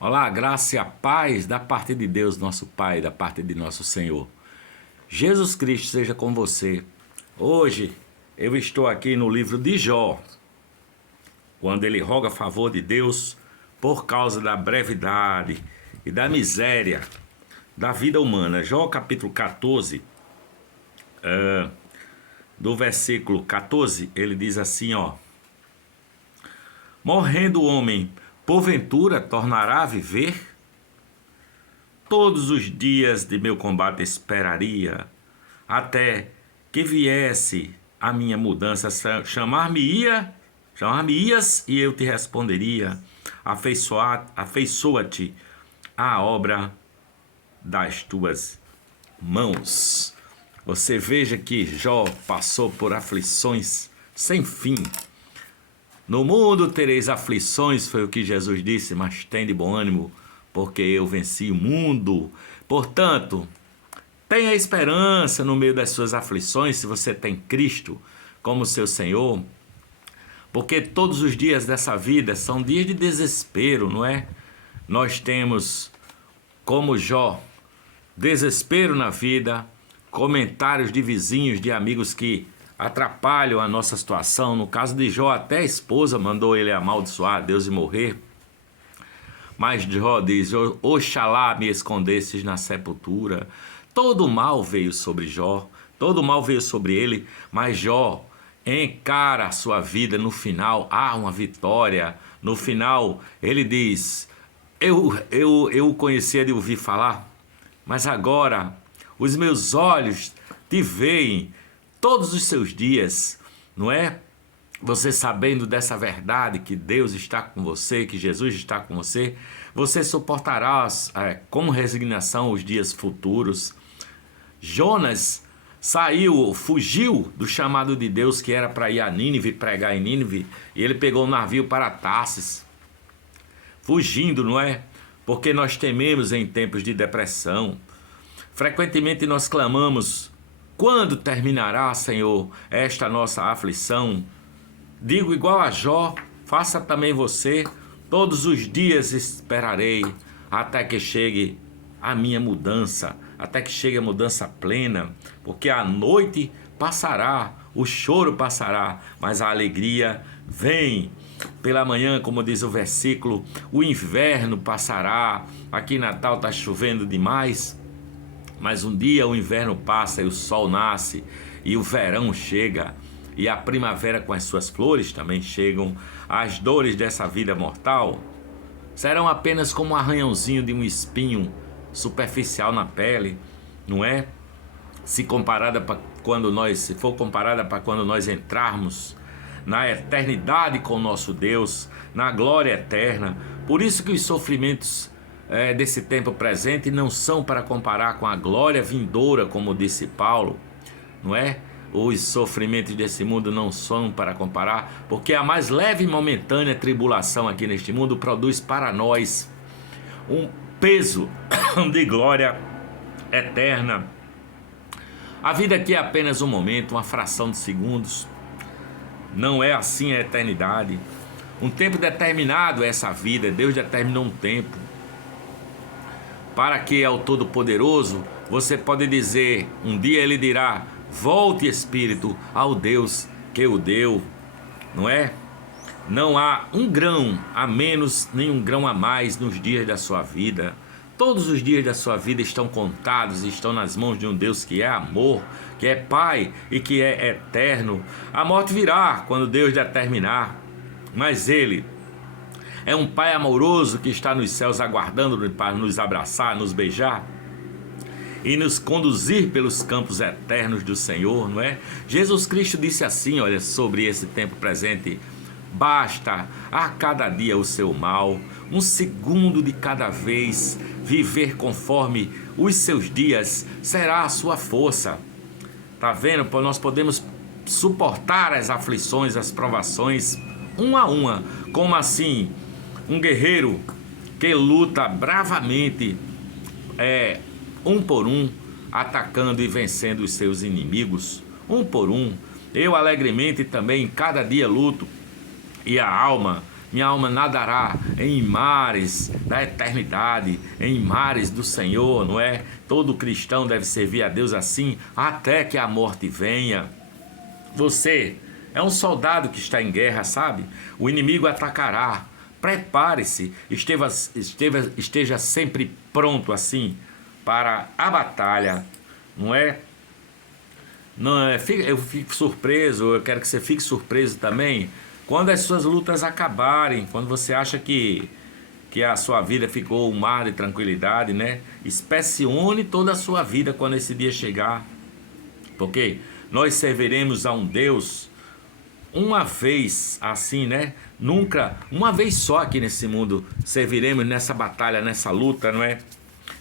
Olá, graça e a paz da parte de Deus, nosso Pai, da parte de nosso Senhor. Jesus Cristo seja com você. Hoje eu estou aqui no livro de Jó, quando ele roga a favor de Deus por causa da brevidade e da miséria da vida humana. Jó capítulo 14, do versículo 14, ele diz assim, morrendo o homem, porventura tornará a viver? Todos os dias de meu combate esperaria, até que viesse a minha mudança. Chamar-me-ias e eu te responderia. Afeiçoa-te à obra das tuas mãos. Você veja que Jó passou por aflições sem fim. No mundo tereis aflições, foi o que Jesus disse, mas tende bom ânimo, porque eu venci o mundo. Portanto, tenha esperança no meio das suas aflições, se você tem Cristo como seu Senhor, porque todos os dias dessa vida são dias de desespero, não é? Nós temos, como Jó, desespero na vida, comentários de vizinhos, de amigos que atrapalham a nossa situação. No caso de Jó, até a esposa mandou ele amaldiçoar a Deus e morrer. Mas Jó diz, oxalá me escondesses na sepultura. Todo mal veio sobre Jó, todo mal veio sobre ele, mas Jó encara a sua vida. No final há uma vitória. No final ele diz, eu o conhecia de ouvir falar, mas agora os meus olhos te veem todos os seus dias, não é? Você sabendo dessa verdade, que Deus está com você, que Jesus está com você, você suportará com resignação os dias futuros. Jonas fugiu do chamado de Deus, que era para ir a Nínive, pregar em Nínive, e ele pegou um navio para Tarsis, fugindo, não é? Porque nós tememos em tempos de depressão. Frequentemente nós clamamos, quando terminará, Senhor, esta nossa aflição? Digo igual a Jó, faça também você, todos os dias esperarei, até que chegue a minha mudança, até que chegue a mudança plena, porque a noite passará, o choro passará, mas a alegria vem. Pela manhã, como diz o versículo, o inverno passará. Aqui em Natal está chovendo demais, mas um dia o inverno passa e o sol nasce, e o verão chega, e a primavera com as suas flores também chegam. As dores dessa vida mortal serão apenas como um arranhãozinho de um espinho superficial na pele, não é? Se for comparada para quando nós entrarmos na eternidade com o nosso Deus, na glória eterna. Por isso que os sofrimentos desse tempo presente não são para comparar com a glória vindoura, como disse Paulo, não é? Os sofrimentos desse mundo não são para comparar, porque a mais leve e momentânea tribulação aqui neste mundo produz para nós um peso de glória eterna. A vida aqui é apenas um momento, uma fração de segundos. Não é assim a eternidade. Um tempo determinado é essa vida. Deus determinou um tempo. Para que ao Todo-Poderoso você pode dizer, um dia ele dirá, volte Espírito ao Deus que o deu, não é? Não há um grão a menos, nem um grão a mais nos dias da sua vida. Todos os dias da sua vida estão contados, estão nas mãos de um Deus que é amor, que é Pai e que é eterno. A morte virá quando Deus determinar, mas Ele é um Pai amoroso que está nos céus aguardando para nos abraçar, nos beijar e nos conduzir pelos campos eternos do Senhor, não é? Jesus Cristo disse assim, olha, sobre esse tempo presente, basta a cada dia o seu mal, um segundo de cada vez, viver conforme os seus dias será a sua força. Tá vendo? Nós podemos suportar as aflições, as provações, uma a uma, como assim um guerreiro que luta bravamente, um por um, atacando e vencendo os seus inimigos, um por um. Eu alegremente também cada dia luto, e a alma minha alma nadará em mares da eternidade, em mares do Senhor, não é? Todo cristão deve servir a Deus assim, até que a morte venha. Você é um soldado que está em guerra, sabe? O inimigo atacará. Prepare-se, esteja sempre pronto assim para a batalha, não é? Não é? Eu fico surpreso, eu quero que você fique surpreso também, quando as suas lutas acabarem, quando você acha que a sua vida ficou um mar de tranquilidade, né? Inspecione toda a sua vida quando esse dia chegar, porque nós serviremos a um Deus uma vez assim, né? Nunca, uma vez só aqui nesse mundo serviremos nessa batalha, nessa luta, não é?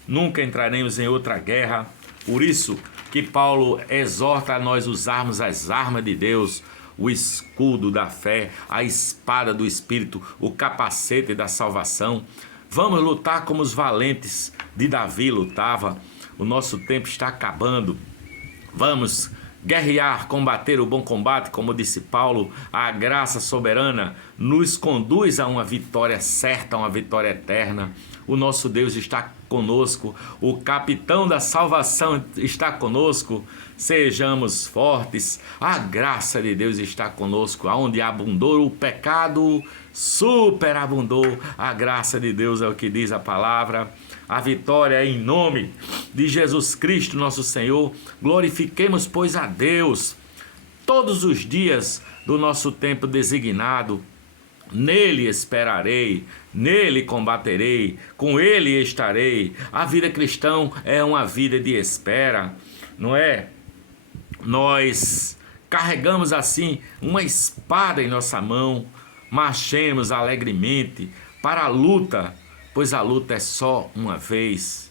Nunca entraremos em outra guerra. Por isso que Paulo exorta a nós usarmos as armas de Deus, o escudo da fé, a espada do Espírito, o capacete da salvação. Vamos lutar como os valentes de Davi lutava. O nosso tempo está acabando. Vamos guerrear, combater o bom combate, como disse Paulo. A graça soberana nos conduz a uma vitória certa, a uma vitória eterna. O nosso Deus está conosco, o capitão da salvação está conosco. Sejamos fortes, a graça de Deus está conosco. Aonde abundou o pecado, superabundou a graça de Deus, é o que diz a palavra. A vitória é em nome de Jesus Cristo, nosso Senhor. Glorifiquemos, pois, a Deus todos os dias do nosso tempo designado. Nele esperarei, nele combaterei, com ele estarei. A vida cristã é uma vida de espera, não é? Nós carregamos assim uma espada em nossa mão, marchemos alegremente para a luta, pois a luta é só uma vez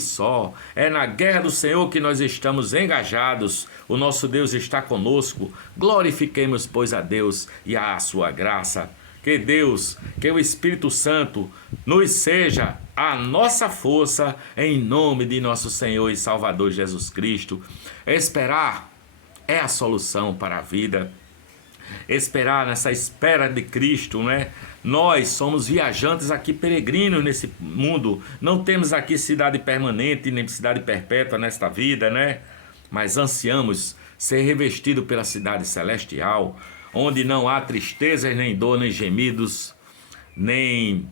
só. É na guerra do Senhor que nós estamos engajados. O nosso Deus está conosco. Glorifiquemos, pois, a Deus e a sua graça. Que Deus, que o Espírito Santo nos seja a nossa força, em nome de nosso Senhor e Salvador Jesus Cristo. Esperar é a solução para a vida. Esperar nessa espera de Cristo, né? Nós somos viajantes aqui, peregrinos nesse mundo. Não temos aqui cidade permanente, nem cidade perpétua nesta vida, né? Mas ansiamos ser revestido pela cidade celestial, onde não há tristezas, nem dor, nem gemidos, nem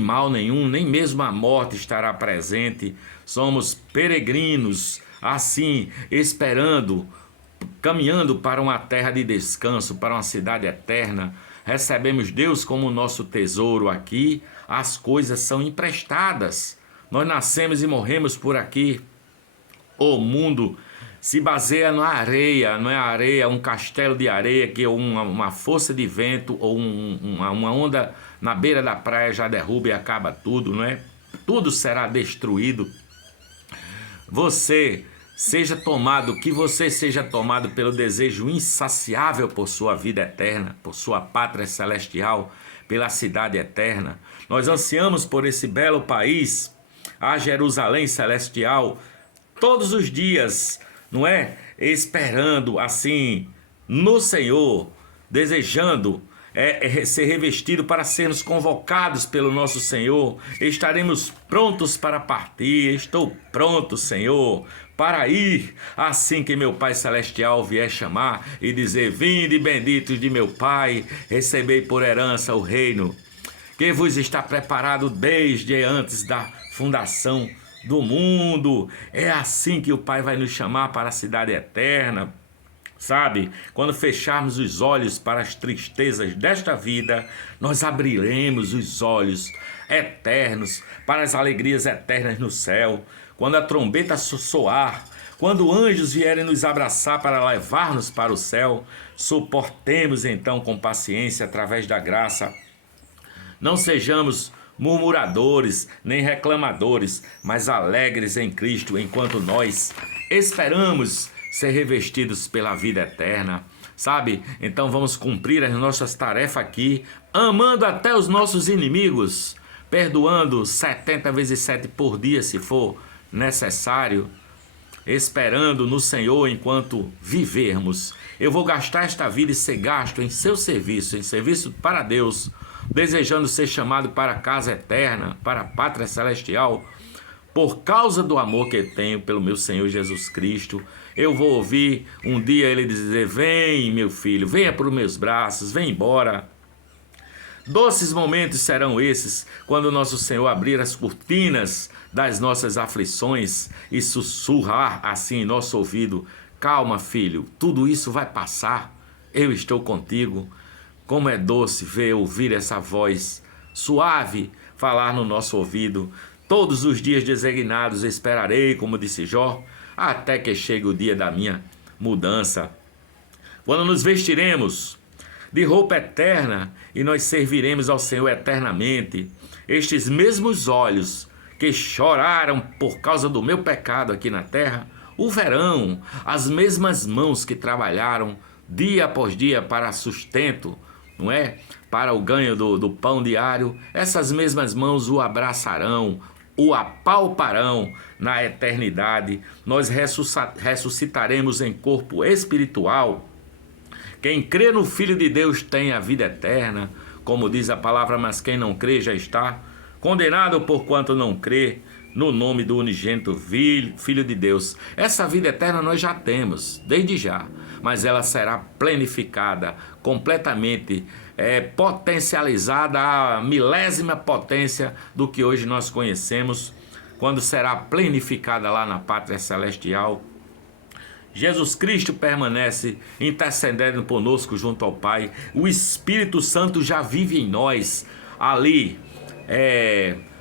mal nenhum, nem mesmo a morte estará presente. Somos peregrinos, assim, esperando, caminhando para uma terra de descanso, para uma cidade eterna. Recebemos Deus como nosso tesouro aqui. As coisas são emprestadas. Nós nascemos e morremos por aqui. O mundo se baseia na areia, não é a areia, um castelo de areia que uma força de vento ou uma onda na beira da praia já derruba e acaba tudo, não é? Tudo será destruído. Que você seja tomado pelo desejo insaciável por sua vida eterna, por sua pátria celestial, pela cidade eterna. Nós ansiamos por esse belo país, a Jerusalém celestial, todos os dias, não é? Esperando assim no Senhor, desejando ser revestido para sermos convocados pelo nosso Senhor. Estaremos prontos para partir. Estou pronto, Senhor, para ir assim que meu Pai Celestial vier chamar e dizer: vinde benditos de meu Pai, recebei por herança o reino que vos está preparado desde antes da fundação do mundo. É assim que o Pai vai nos chamar para a cidade eterna. Sabe, quando fecharmos os olhos para as tristezas desta vida, nós abriremos os olhos eternos para as alegrias eternas no céu. Quando a trombeta soar, quando anjos vierem nos abraçar para levar-nos para o céu, suportemos então com paciência através da graça. Não sejamos murmuradores nem reclamadores, mas alegres em Cristo enquanto nós esperamos ser revestidos pela vida eterna, sabe? Então vamos cumprir as nossas tarefas aqui, amando até os nossos inimigos, perdoando 70 vezes 7 por dia, se for necessário, esperando no Senhor enquanto vivermos. Eu vou gastar esta vida e ser gasto em seu serviço, em serviço para Deus, desejando ser chamado para a casa eterna, para a pátria celestial, por causa do amor que tenho pelo meu Senhor Jesus Cristo. Eu vou ouvir um dia ele dizer: vem, meu filho, venha para os meus braços, vem embora. Doces momentos serão esses, quando nosso Senhor abrir as cortinas das nossas aflições e sussurrar assim em nosso ouvido: calma, filho, tudo isso vai passar, eu estou contigo. Como é doce ouvir essa voz suave falar no nosso ouvido. Todos os dias designados esperarei, como disse Jó, até que chegue o dia da minha mudança. Quando nos vestiremos de roupa eterna e nós serviremos ao Senhor eternamente, estes mesmos olhos que choraram por causa do meu pecado aqui na terra, o verão, as mesmas mãos que trabalharam dia após dia para sustento, não é? Para o ganho do pão diário, essas mesmas mãos o abraçarão, o apalparão na eternidade. Nós ressuscitaremos em corpo espiritual. Quem crê no Filho de Deus tem a vida eterna, como diz a palavra, mas quem não crê já está condenado porquanto não crê no nome do unigênito Filho de Deus. Essa vida eterna nós já temos, desde já, mas ela será planificada, completamente potencializada à milésima potência do que hoje nós conhecemos, quando será planificada lá na pátria celestial. Jesus Cristo permanece intercedendo conosco junto ao Pai. O Espírito Santo já vive em nós, ali,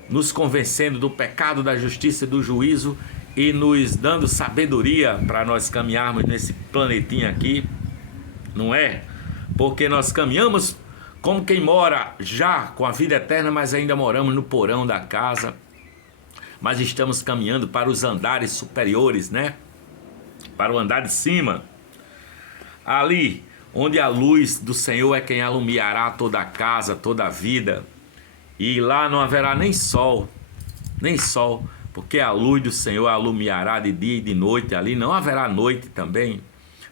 nos convencendo do pecado, da justiça e do juízo, e nos dando sabedoria para nós caminharmos nesse planetinha aqui, não é? Porque nós caminhamos como quem mora já com a vida eterna, mas ainda moramos no porão da casa, mas estamos caminhando para os andares superiores, né? Para o andar de cima, ali onde a luz do Senhor é quem alumiará toda a casa, toda a vida, e lá não haverá nem sol, porque a luz do Senhor alumiará de dia e de noite. Ali não haverá noite também,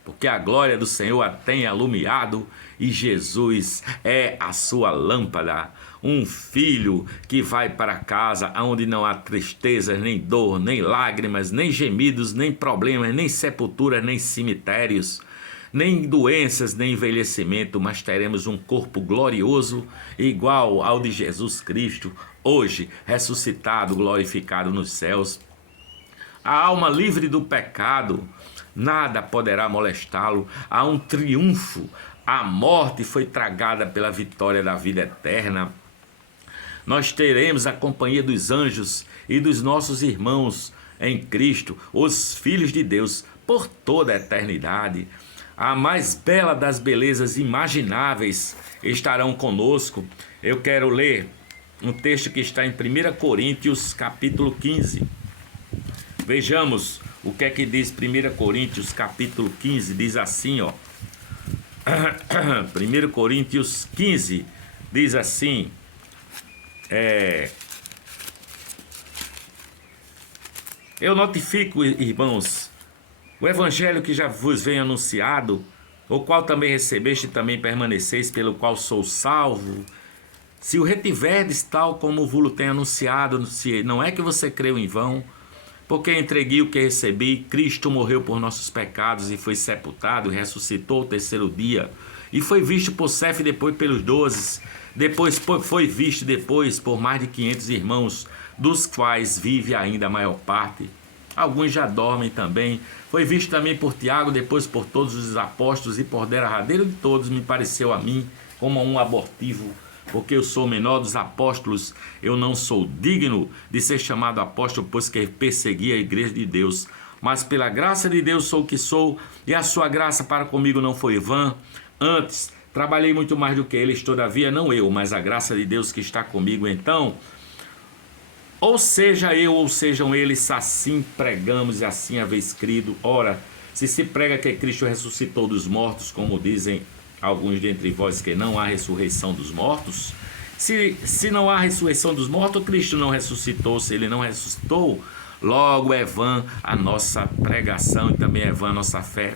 porque a glória do Senhor a tem alumiado, e Jesus é a sua lâmpada. Um filho que vai para casa onde não há tristezas, nem dor, nem lágrimas, nem gemidos, nem problemas, nem sepulturas, nem cemitérios, nem doenças, nem envelhecimento, mas teremos um corpo glorioso igual ao de Jesus Cristo, hoje ressuscitado, glorificado nos céus. A alma livre do pecado, nada poderá molestá-lo. Há um triunfo. A morte foi tragada pela vitória da vida eterna. Nós teremos a companhia dos anjos e dos nossos irmãos em Cristo, os filhos de Deus, por toda a eternidade. A mais bela das belezas imagináveis estarão conosco. Eu quero ler um texto que está em 1 Coríntios, capítulo 15. Vejamos o que é que diz 1 Coríntios, capítulo 15. Diz assim, ó. 1 Coríntios 15 diz assim: eu notifico, irmãos, o evangelho que já vos vem anunciado, o qual também recebeste e também permaneceis, pelo qual sou salvo, se o retiverdes tal como vos tem anunciado, se não é que você creu em vão. Porque entreguei o que recebi, Cristo morreu por nossos pecados e foi sepultado e ressuscitou ao terceiro dia. E foi visto por Cefas e depois pelos 12. Depois foi visto depois por mais de 500 irmãos, dos quais vive ainda a maior parte. Alguns já dormem também. Foi visto também por Tiago, depois por todos os apóstolos, e por derradeiro de todos me pareceu a mim como um abortivo, porque eu sou o menor dos apóstolos. Eu não sou digno de ser chamado apóstolo, pois que persegui a igreja de Deus. Mas pela graça de Deus sou o que sou, e a sua graça para comigo não foi vã. Antes, trabalhei muito mais do que eles, todavia não eu, mas a graça de Deus que está comigo. Então, ou seja eu, ou sejam eles, assim pregamos e assim haveis crido. Ora, se prega que Cristo ressuscitou dos mortos, como dizem alguns dentre vós que não há ressurreição dos mortos, se não há ressurreição dos mortos, Cristo não ressuscitou. Se ele não ressuscitou, logo é vã a nossa pregação e também é vã a nossa fé.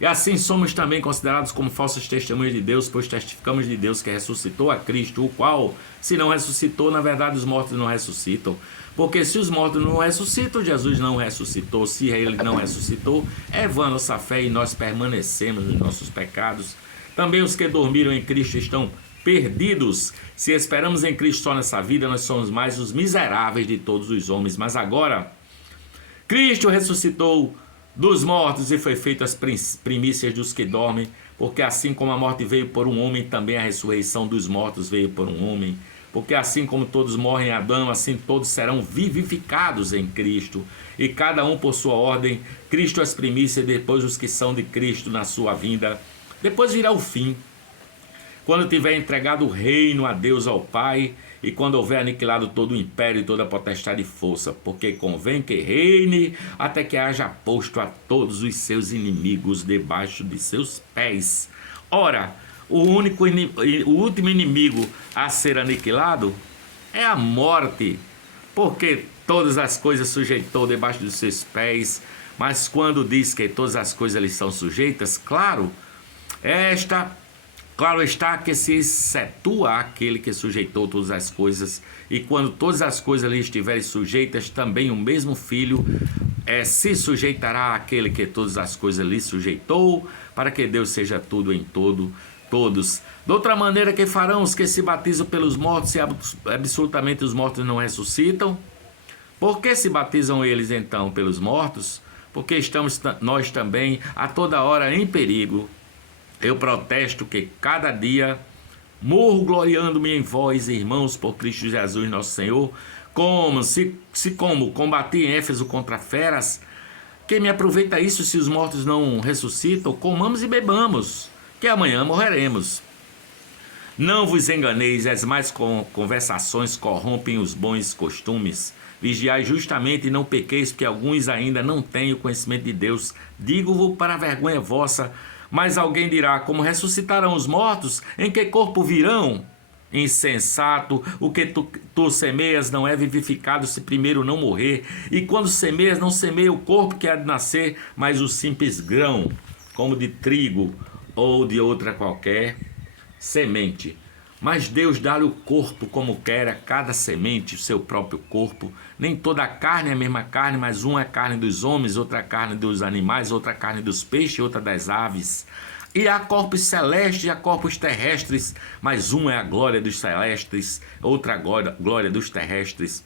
E assim somos também considerados como falsos testemunhas de Deus, pois testificamos de Deus que ressuscitou a Cristo, o qual, se não ressuscitou, na verdade os mortos não ressuscitam. Porque se os mortos não ressuscitam, Jesus não ressuscitou. Se ele não ressuscitou, é vã a nossa fé e nós permanecemos nos nossos pecados. Também os que dormiram em Cristo estão perdidos. Se esperamos em Cristo só nessa vida, nós somos mais os miseráveis de todos os homens. Mas agora, Cristo ressuscitou dos mortos e foi feito as primícias dos que dormem, porque assim como a morte veio por um homem, também a ressurreição dos mortos veio por um homem. Porque assim como todos morrem em Adão, assim todos serão vivificados em Cristo. E cada um por sua ordem, Cristo as primícias, depois os que são de Cristo na sua vinda. Depois virá o fim, quando tiver entregado o reino a Deus, ao Pai, e quando houver aniquilado todo o império e toda a potestade e força, porque convém que reine até que haja posto a todos os seus inimigos debaixo de seus pés. Ora, o último inimigo a ser aniquilado é a morte, porque todas as coisas sujeitou debaixo dos seus pés. Mas quando diz que todas as coisas lhe são sujeitas, claro está que se excetua aquele que sujeitou todas as coisas, e quando todas as coisas lhe estiverem sujeitas, também o mesmo Filho se sujeitará àquele que todas as coisas lhe sujeitou, para que Deus seja tudo em todos. De outra maneira, que farão os que se batizam pelos mortos, se absolutamente os mortos não ressuscitam? Por que se batizam eles então pelos mortos? Porque estamos nós também a toda hora em perigo. Eu protesto que cada dia morro gloriando-me em vós, irmãos, por Cristo Jesus nosso Senhor, como combati em Éfeso contra feras. Que me aproveita isso se os mortos não ressuscitam? Comamos e bebamos, que amanhã morreremos. Não vos enganeis, as más conversações corrompem os bons costumes. Vigiai justamente e não pequeis, porque alguns ainda não têm o conhecimento de Deus. Digo-vos para a vergonha vossa. Mas alguém dirá: como ressuscitarão os mortos? Em que corpo virão? Insensato, o que tu semeias não é vivificado se primeiro não morrer. E quando semeias, não semeia o corpo que há de nascer, mas o simples grão, como de trigo ou de outra qualquer semente. Mas Deus dá-lhe o corpo como quer a cada semente, o seu próprio corpo. Nem toda a carne é a mesma carne, mas uma é a carne dos homens, outra é a carne dos animais, outra é a carne dos peixes, outra das aves. E há corpos celestes e há corpos terrestres, mas uma é a glória dos celestes, outra a glória dos terrestres.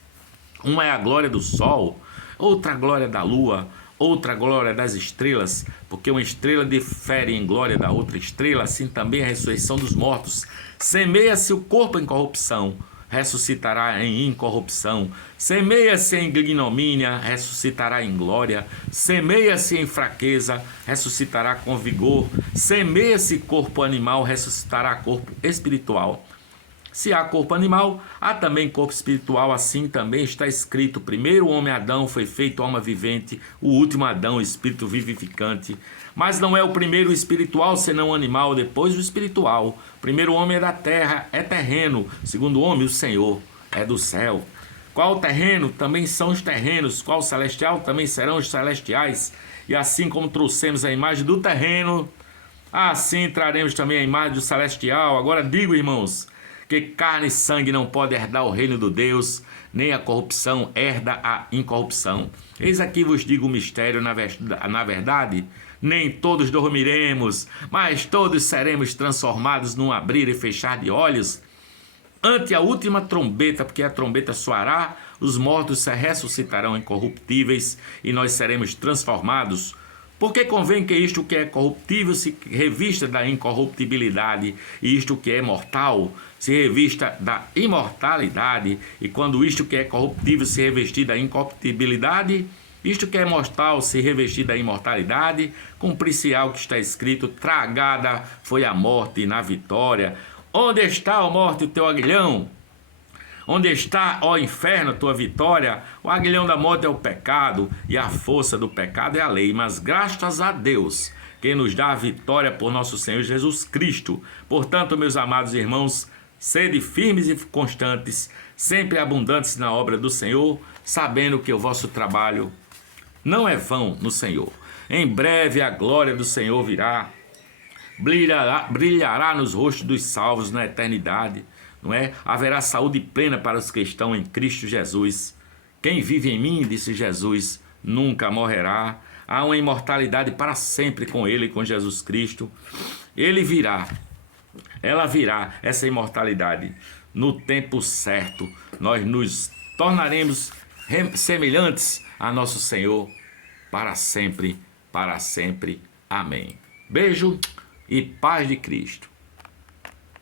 Uma é a glória do sol, outra a glória da lua, outra a glória das estrelas, porque uma estrela difere em glória da outra estrela, assim também a ressurreição dos mortos. Semeia-se o corpo em corrupção, ressuscitará em incorrupção. Semeia-se em ignomínia, ressuscitará em glória. Semeia-se em fraqueza, ressuscitará com vigor. Semeia-se corpo animal, ressuscitará corpo espiritual. Se há corpo animal, há também corpo espiritual, assim também está escrito: o primeiro homem Adão foi feito alma vivente, o último Adão espírito vivificante. Mas não é o primeiro espiritual, senão o animal, depois o espiritual. O primeiro homem é da terra, é terreno, o segundo homem, o Senhor, é do céu. Qual terreno, também são os terrenos, qual celestial, também serão os celestiais. E assim como trouxemos a imagem do terreno, assim traremos também a imagem do celestial. Agora digo, irmãos, que carne e sangue não pode herdar o reino do Deus, nem a corrupção herda a incorrupção. Eis aqui vos digo o mistério, na verdade, nem todos dormiremos, mas todos seremos transformados num abrir e fechar de olhos, ante a última trombeta, porque a trombeta soará, os mortos se ressuscitarão incorruptíveis, e nós seremos transformados. Porque convém que isto que é corruptível se revista da incorruptibilidade, e isto que é mortal se revista da imortalidade. E quando isto que é corruptível se revestir da incorruptibilidade, isto que é mortal se revestir da imortalidade, cumprir-se-á o que está escrito: tragada foi a morte na vitória. Onde está, ó morte, o teu aguilhão? Onde está, ó inferno, a tua vitória? O aguilhão da morte é o pecado, e a força do pecado é a lei. Mas graças a Deus, que nos dá a vitória por nosso Senhor Jesus Cristo. Portanto, meus amados irmãos, sede firmes e constantes, sempre abundantes na obra do Senhor, sabendo que o vosso trabalho não é vão no Senhor. Em breve a glória do Senhor virá, brilhará nos rostos dos salvos na eternidade, não é? Haverá saúde plena para os que estão em Cristo Jesus. Quem vive em mim, disse Jesus, nunca morrerá. Há uma imortalidade para sempre com Ele, com Jesus Cristo. Ele virá, ela virá, essa imortalidade, no tempo certo. Nós nos tornaremos semelhantes a nosso Senhor para sempre, para sempre. Amém. Beijo e paz de Cristo.